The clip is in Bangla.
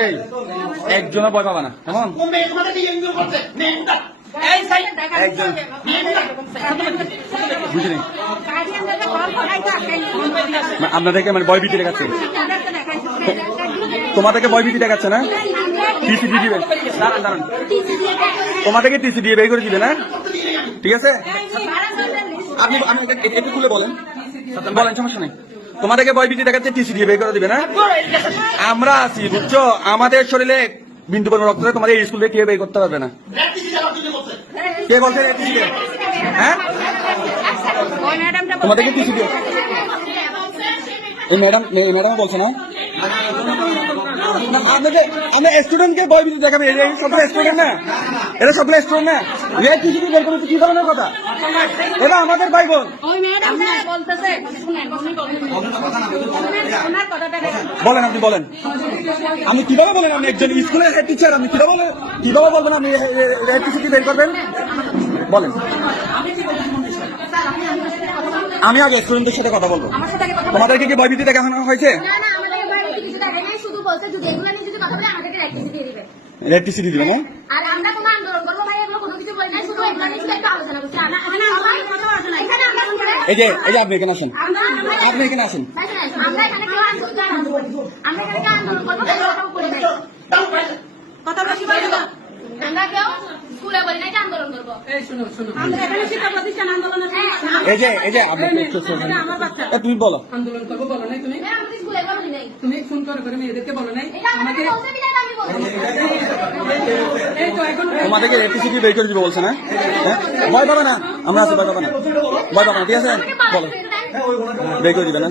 এই একজনও ভয় পাবা না, কেমন? আপনাদেরকে মানে ভয় ভীতি দেখাচ্ছে, তোমাদেরকে ভয় ভীতি দেখাচ্ছে না? টিসি দিয়ে দিবে, দাঁড়ান দাঁড়ান, তোমাদেরকে টিসি দিয়ে বের করে দিবে না? ঠিক আছে, আপনি একটু খুলে বলেন, বলেন, সমস্যা নেই। তোমাদেরকে ভয় ভীতি দেখাচ্ছে, টিসি দিয়ে বের করে দিবে না? আমরা আছি, বুঝছো? আমাদের শরীরে বিন্দু পরিমাণ রক্ত তোমাদের এই স্কুল থেকে কেউ বের করতে পারবে না। কে বলছে টিসি দিয়ে? হ্যাঁ, তোমাদেরকে টিসি দিয়ে এই ম্যাডাম বলছে না? আমরা স্টুডেন্টকে ভয় ভীতি দেখাবে, সবগুলো স্টুডেন্ট না, এরা সবগুলো স্টুডেন্ট না। টিসি দিয়ে বের করতে কি ধরনের কথা? এরা আমাদের ভাই বোন। বলেন, আপনি বলেন, আমি কিভাবে বলেন? আমি একজন স্কুলের হেড টিচার, আমি কিভাবে বলবেন আপনি টিসি দিয়ে বের করবেন? বলেন। আমি আগে স্টুডেন্টদের সাথে কথা বলবো। তোমাদেরকে কি ভয়ভীতি দেখানো হয়েছে? রেড টিসি দিবে না? এই যে আপনি এখানে আসেন, আপনি এখানে আসেন। তুমি বলো, তুমি ফোন করে মেয়েদেরকে বলো নাই তোমাদেরকে এপিসিডি বের করে দিবে বলছে না? ভয় পাবে না, আমরা আছি, ভয় পাবে না, ঠিক আছে? বলো, বের করে দিবে না?